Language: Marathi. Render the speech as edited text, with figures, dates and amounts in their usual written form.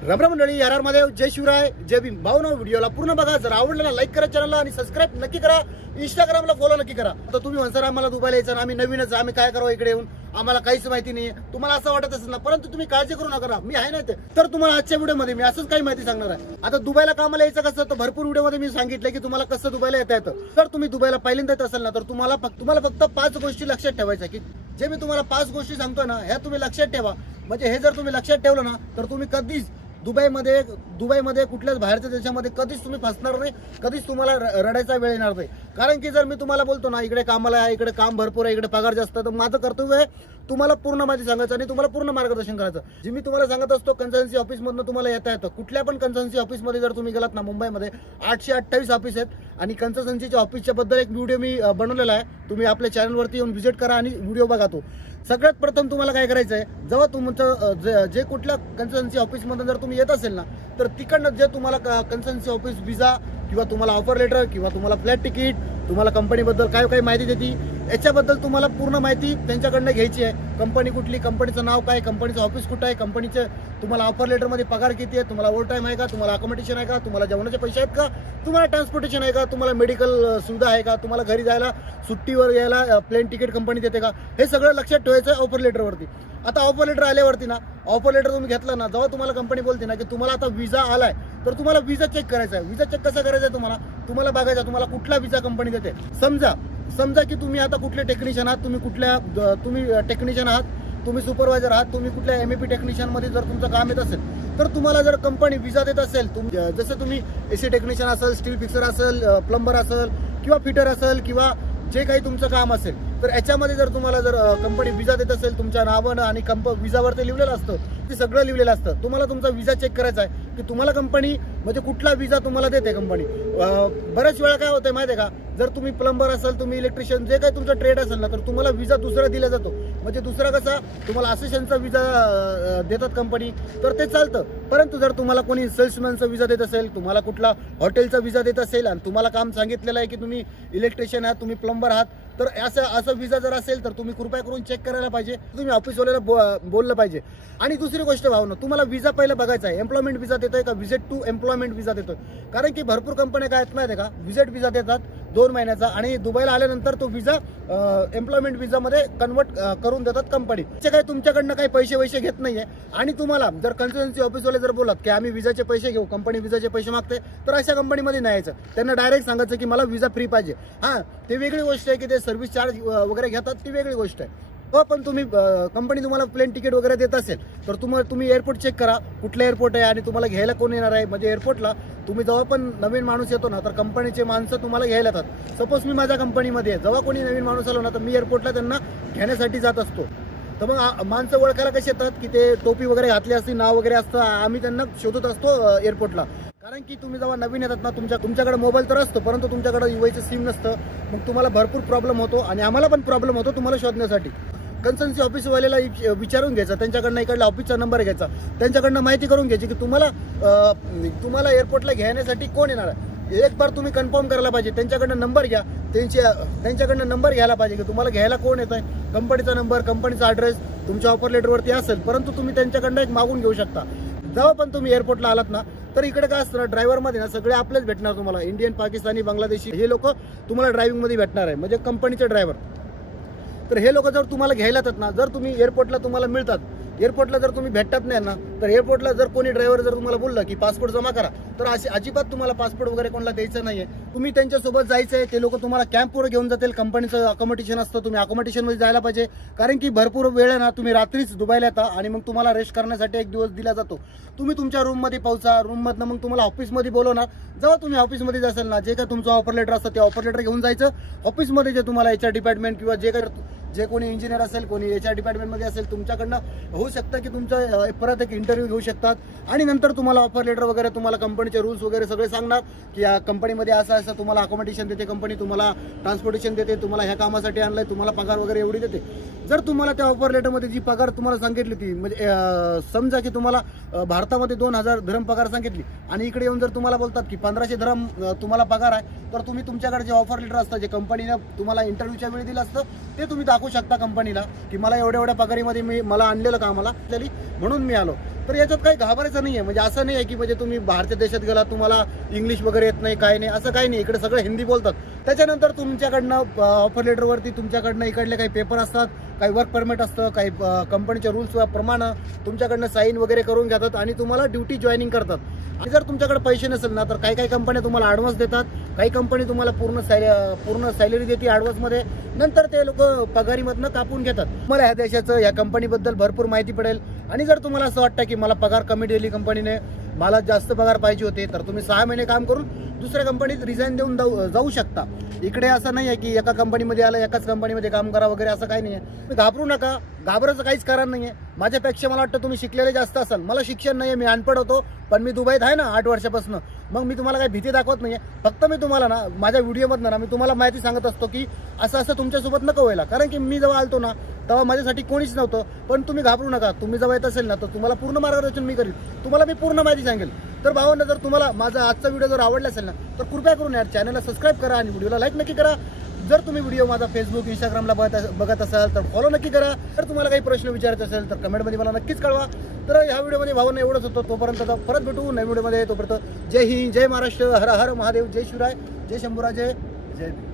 राम राम मंडळी, आर महादेव, जय शिवराय, जय भीम. भाऊ ना व्हिडिओला पूर्ण बघा. जर आवडलं लाईक करा चॅनलला आणि सबस्क्राईब नक्की करा. इंस्टाग्रामला फॉलो नक्की करा. तर तुम्ही म्हणसार आम्हाला दुबईला यायचं, आम्ही नवीनच, आम्ही काय करावं इकडे येऊन, आम्हाला काहीच माहिती नाहीये. तुम्हाला असं वाटत असेल ना, परंतु तुम्ही काळजी करू नका, मी आहे ना ते. तर तुम्हाला आजच्या व्हिडिओमध्ये मी असंच काही माहिती सांगणार आहे. आता दुबईला कामाला यायचं कसं, तर भरपूर व्हिडिओमध्ये मी सांगितलं की तुम्हाला कसं दुबईला येता येतं. तर तुम्ही दुबईला पहिल्यांदा येत असेल ना, तर तुम्हाला फक्त 5 गोष्टी लक्षात ठेवायच्या, की जे मी तुम्हाला 5 गोष्टी सांगतोय ना, ह्या तुम्ही लक्षात ठेवा. म्हणजे हे जर तुम्ही लक्षात ठेवलं ना, तर तुम्ही कधीच दुबईमध्ये कुठल्याच बाहेरच्या देशामध्ये कधीच तुम्ही फसणार नाही, कधीच तुम्हाला रडायचा वेळ येणार नाही. कारण की जर मी तुम्हाला बोलतो ना, इकडे कामाला आहे, इकडे काम भरपूर आहे, इकडे पगार जास्त आहे, तर माझं कर्तव्य आहे तुम्हाला पूर्ण माहिती सांगायचं आणि तुम्हाला पूर्ण मार्गदर्शन करायचं. जे मी तुम्हाला सांगत असतो, कन्सल्टन्सी ऑफिसमधून तुम्हाला येता येतं. कुठल्या पण कन्सल्टन्सी ऑफिसमध्ये जर तुम्ही गेलात ना, मुंबईमध्ये 828 ऑफिस आहेत आणि कन्सल्टन्सीच्या ऑफिसच्या बद्दल एक व्हिडिओ मी बनवलेला आहे. तुम्ही आपल्या चॅनलवरती येऊन व्हिजिट करा आणि व्हिडिओ बघा. तो सगळ्यात प्रथम तुम्हाला काय करायचं आहे, जेव्हा तुमचं जे कुठल्या कन्सल्टन्सी ऑफिसमधून जर तुम्ही येत असेल ना, तर तिकडनं जे तुम्हाला कन्सल्टन्सी ऑफिस व्हिसा किंवा तुम्हाला ऑफर लेटर किंवा तुम्हाला फ्लाईट तिकीट, तुम्हाला कंपनीबद्दल काय काय माहिती देते, याच्याबद्दल तुम्हाला पूर्ण माहिती त्यांच्याकडनं घ्यायची आहे. कंपनी कुठली, कंपनीचं नाव काय, कंपनीचं ऑफिस कुठं आहे, कंपनीचे तुम्हाला ऑफर लेटरमध्ये पगार किती आहे, तुम्हाला ओव्हर टाईम आहे का, तुम्हाला अकोमोडेशन आहे का, तुम्हाला जेवणाचे पैसे आहेत का, तुम्हाला ट्रान्सपोर्टेशन आहे का, तुम्हाला मेडिकल सुविधा आहे का, तुम्हाला घरी जायला सुट्टीवर यायला प्लेन तिकीट कंपनी देते का, हे सगळं लक्षात ठेवायचं आहे ऑफर लेटरवरती. आता ऑफर लेटर आल्यावरती ना, ऑफर लेटर तुम्ही घेतला ना, जेव्हा तुम्हाला कंपनी बोलते ना की तुम्हाला आता व्हिसा आलाय, तर तुम्हाला व्हिसा चेक करायचा आहे. व्हिसा चेक कसा करायचा आहे, तुम्हाला बघायचा तुम्हाला कुठला व्हिसा कंपनी देते. समजा की तुम्ही आता कुठले टेक्निशियन आहात, तुम्ही टेक्निशियन आहात, तुम्ही सुपरवायझर आहात, तुम्ही कुठल्या MEP टेक्निशियनमध्ये जर तुमचं काम येत असेल, तर तुम्हाला जर कंपनी व्हिसा देत असेल, जसं तुम्ही AC टेक्निशियन असेल, स्टील फिक्सर असेल, प्लंबर असेल किंवा फिटर असेल किंवा जे काही तुमचं काम असेल, तर याच्यामध्ये जर तुम्हाला जर कंपनी व्हिसा देत असेल तुमच्या नावानं आणि व्हिसावर ते लिहिलेलं असतं, ते सगळं लिहिलेलं असतं. तुम्हाला तुमचा व्हिसा चेक करायचा आहे की तुम्हाला कंपनी म्हणजे कुठला व्हिसा तुम्हाला देते कंपनी. बऱ्याच वेळा काय होतं माहिती आहे का, जर तुम्ही प्लंबर असेल, तुम्ही इलेक्ट्रिशियन, जे काही तुमचा ट्रेड असेल ना, तर तुम्हाला व्हिसा दुसरा दिला जातो. म्हणजे दुसरा कसा, तुम्हाला असिस्टंटचा व्हिसा देतात कंपनी, तर ते चालतं. परंतु जर तुम्हाला कोणी सेल्समॅनचा व्हिसा देत असेल, तुम्हाला कुठला हॉटेलचा व्हिसा देत असेल आणि तुम्हाला काम सांगितलेलं आहे की तुम्ही इलेक्ट्रिशियन आहात, तुम्ही प्लंबर आहात, तर असं व्हिसा जर असेल तर तुम्ही कृपया करून चेक करायला पाहिजे. तुम्ही ऑफिसवाल्याला बोललं पाहिजे. आणि दुसरी गोष्ट भावना, तुम्हाला व्हिसा पहिला बघायचा आहे, एम्प्लॉयमेंट व्हिसा देतोय का, व्हिजिट टू एम्प्लॉयमेंट व्हिसा देतोय. कारण की भरपूर कंपन्या काय आहेत माहिती आहे का, व्हिजिट व्हिसा देतात 2 महिन्याचा आणि दुबईला आल्यानंतर तो व्हिसा एम्प्लॉयमेंट व्हिसामध्ये कन्वर्ट करून देतात कंपनी. ते काय तुमच्याकडनं काही पैसे घेत नाहीये. आणि तुम्हाला जर कन्सल्टन्सी ऑफिसवाले जर बोलत की आम्ही व्हिसाचे पैसे घेऊ, कंपनी व्हिसाचे पैसे मागते, तर अशा कंपनीमध्ये नाही यायचं. त्यांना डायरेक्ट सांगायचं की मला व्हिसा फ्री पाहिजे. हां, ते वेगळी गोष्ट आहे की ते सर्व्हिस चार्ज वगैरे घेतात, ती वेगळी गोष्ट आहे. पण तुम्ही कंपनी तुम्हाला प्लेन तिकीट वगैरे देत असेल, तर तुम्ही एअरपोर्ट चेक करा कुठलं एअरपोर्ट आहे आणि तुम्हाला घ्यायला कोण येणार आहे. म्हणजे एअरपोर्टला तुम्ही जेव्हा पण नवीन माणूस येतो ना, तर कंपनीचे माणसं तुम्हाला घ्यायला येतात. सपोज मी माझ्या कंपनीमध्ये आहे, जेव्हा कोणी नवीन माणूस आलो ना, तर मी एअरपोर्टला त्यांना घेण्यासाठी जात असतो. तर मग माणसं ओळखायला कसे येतात की ते टोपी वगैरे घातली असते, नाव वगैरे असतं, आम्ही त्यांना शोधत असतो एअरपोर्टला. कारण की तुम्ही जेव्हा नवीन येतात ना, तुमच्याकडे मोबाईल तर असतो, परंतु तुमच्याकडे UIचं सिम नसतं. मग तुम्हाला भरपूर प्रॉब्लेम होतो आणि आम्हाला पण प्रॉब्लेम होतो तुम्हाला शोधण्यासाठी. कन्सल्टन्सी ऑफिसवाल्याला विचारून घ्यायचं, त्यांच्याकडनं इकडला ऑफिसचा नंबर घ्यायचा, त्यांच्याकडनं माहिती करून घ्यायची की तुम्हाला एअरपोर्टला घेण्यासाठी कोण येणार आहे. एक बार तुम्ही कन्फर्म करायला पाहिजे. त्यांच्याकडनं नंबर घ्या, त्यांच्याकडनं नंबर घ्यायला पाहिजे की तुम्हाला घ्यायला कोण येत आहे. कंपनीचा नंबर, कंपनीचा ॲड्रेस तुमच्या ऑफर लेटरवरती असेल, परंतु तुम्ही त्यांच्याकडनं एक मागून घेऊ शकता. जेव्हा पण तुम्ही एअरपोर्टला आलात ना, तर इकडे काय असतं, ड्रायव्हरमध्ये ना सगळे आपलेच भेटणार तुम्हाला. इंडियन, पाकिस्तानी, बांगलादेशी हे लोक तुम्हाला ड्रायव्हिंगमध्ये भेटणार आहे, म्हणजे कंपनीचे ड्रायव्हर. तर हे लोक जर तुम्हाला घ्यायला येतात ना, जर तुम्ही एअरपोर्टला तुम्हाला मिळतात, एअरपोर्टला जर तुम्ही भेटतात नाही ना, तर एअरपोर्टला जर कोणी ड्रायव्हर जर तुम्हाला बोललं की पासपोर्ट जमा करा, तर अजिबात तुम्हाला पासपोर्ट वगैरे कोणाला द्यायचं नाहीये. तुम्ही त्यांच्यासोबत जायचं आहे. ते लोक तुम्हाला कॅम्पवर घेऊन जातील. कंपनीचं अकोमोडेशन असतं, तुम्ही अकोमोडेशनमध्ये जायला पाहिजे. कारण की भरपूर वेळ आहे ना, तुम्ही रात्रीच दुबईला येता आणि मग तुम्हाला रेस्ट करण्यासाठी 1 दिवस दिला जातो. तुम्ही तुमच्या रूममध्ये पोहोचा, रूममधनं मग तुम्हाला ऑफिसमध्ये बोलवणार. जेव्हा तुम्ही ऑफिसमध्ये जासाल ना, जे काय तुमचं ऑफर लेटर असतं ते ऑफर लेटर घेऊन जायचं. ऑफिसमध्ये जे तुम्हाला HR डिपार्टमेंट किंवा जे कोणी इंजिनियर असेल, कोणी HR डिपार्टमेंटमध्ये असेल, तुमच्याकडनं होऊ शकतं की तुमचं परत एक इंटरव्ह्यू घेऊ शकतात आणि नंतर तुम्हाला ऑफर लेटर वगैरे, तुम्हाला कंपनीचे रूल्स वगैरे सगळे सांगणार की या कंपनीमध्ये असं तुम्हाला अकोमोडेशन देते कंपनी, तुम्हाला ट्रान्सपोर्टेशन देते, तुम्हाला ह्या कामासाठी आणलंय, तुम्हाला पगार वगैरे एवढी देते. जर तुम्हाला त्या ऑफर लेटरमध्ये जी पगार तुम्हाला सांगितली ती, म्हणजे समजा की तुम्हाला भारतामध्ये 2000 धरम पगार सांगितली आणि इकडे येऊन जर तुम्हाला बोलतात की 1500 धरम तुम्हाला पगार आहे, तर तुम्ही तुमच्याकडे जे ऑफर लेटर असतं, जे कंपनीने तुम्हाला इंटरव्ह्यूच्या वेळी दिलं असतं, ते तुम्ही दाखवू शकता कंपनीला की मला एवढ्या एवढ्या पगारीमध्ये मला आणलेलं कामाला म्हणून मी आलो. तर याच्यात काही घाबरायचं नाही आहे. म्हणजे असं नाही आहे की म्हणजे तुम्ही भारतीय देशात गेला तुम्हाला इंग्लिश वगैरे येत नाही, काय नाही, असं काही नाही. इकडे सगळं हिंदी बोलतात. त्याच्यानंतर तुमच्याकडनं ऑफर लेटरवरती तुमच्याकडनं इकडले काही पेपर असतात, काही वर्क परमिट असतं, काही कंपनीच्या रूल्स प्रमाणे तुमच्याकडनं साईन वगैरे करून घेतात आणि तुम्हाला ड्युटी जॉईनिंग करतात. आणि जर तुमच्याकडे पैसे नसेल ना तर काही कंपन्या तुम्हाला ॲडव्हान्स देतात, काही कंपनी तुम्हाला पूर्ण सॅलरी देते ॲडव्हान्समध्ये, नंतर ते लोक पगारीमधनं कापून घेतात. मला ह्या देशाचं या कंपनीबद्दल भरपूर माहिती पडेल. आणि जर तुम्हाला असं वाटतं की मला पगार कमी दिली कंपनीने, मला जास्त पगार पाहिजे होते, तर तुम्ही 6 महिने काम करून दुसऱ्या कंपनीत रिझाईन देऊन जाऊ शकता. इकडे असं नाही आहे की एका कंपनीमध्ये आलं एकाच कंपनीमध्ये काम करा वगैरे, असं काही नाही आहे. घाबरू नका, घाबरायचं काहीच कारण नाही आहे. माझ्यापेक्षा मला वाटतं तुम्ही शिकलेले जास्त असाल. मला शिक्षण नाही आहे, मी अनपढ होतो, पण मी दुबईत आहे ना 8 वर्षापासून. मग मी तुम्हाला काही भीती दाखवत नाही आहे. फक्त मी तुम्हाला ना माझ्या व्हिडिओमधनं ना मी तुम्हाला माहिती सांगत असतो की असं तुमच्यासोबत नको व्हायला. कारण की मी जेव्हा आलतो ना तेव्हा माझ्यासाठी कोणीच नव्हतं. पण तुम्ही घाबरू नका, तुम्ही जेव्हा येत असेल ना तर तुम्हाला पूर्ण मार्गदर्शन मी करीन, तुम्हाला मी पूर्ण माहिती सांगेल. तर भावांना जर तुम्हाला माझा आजचा व्हिडिओ जर आवडला असेल ना तर कृपया करून यार चॅनलला सबस्क्राईब करा आणि व्हिडिओला लाईक नक्की करा. जर तुम्ही व्हिडिओ माझा फेसबुक इंस्टाग्रामला बघत असाल तर फॉलो नक्की करा. जर तुम्हाला काही प्रश्न विचारायचे असेल तर कमेंटमध्ये मला नक्कीच कळवा. तर ह्या व्हिडिओमध्ये भावांना एवढंच होतं. तोपर्यंत परत भेटू नवीन व्हिडिओमध्ये. तोपर्यंत जय हिंद, जय महाराष्ट्र, हर हर महादेव, जय शिवराय, जय शंभूराज, जय भीम.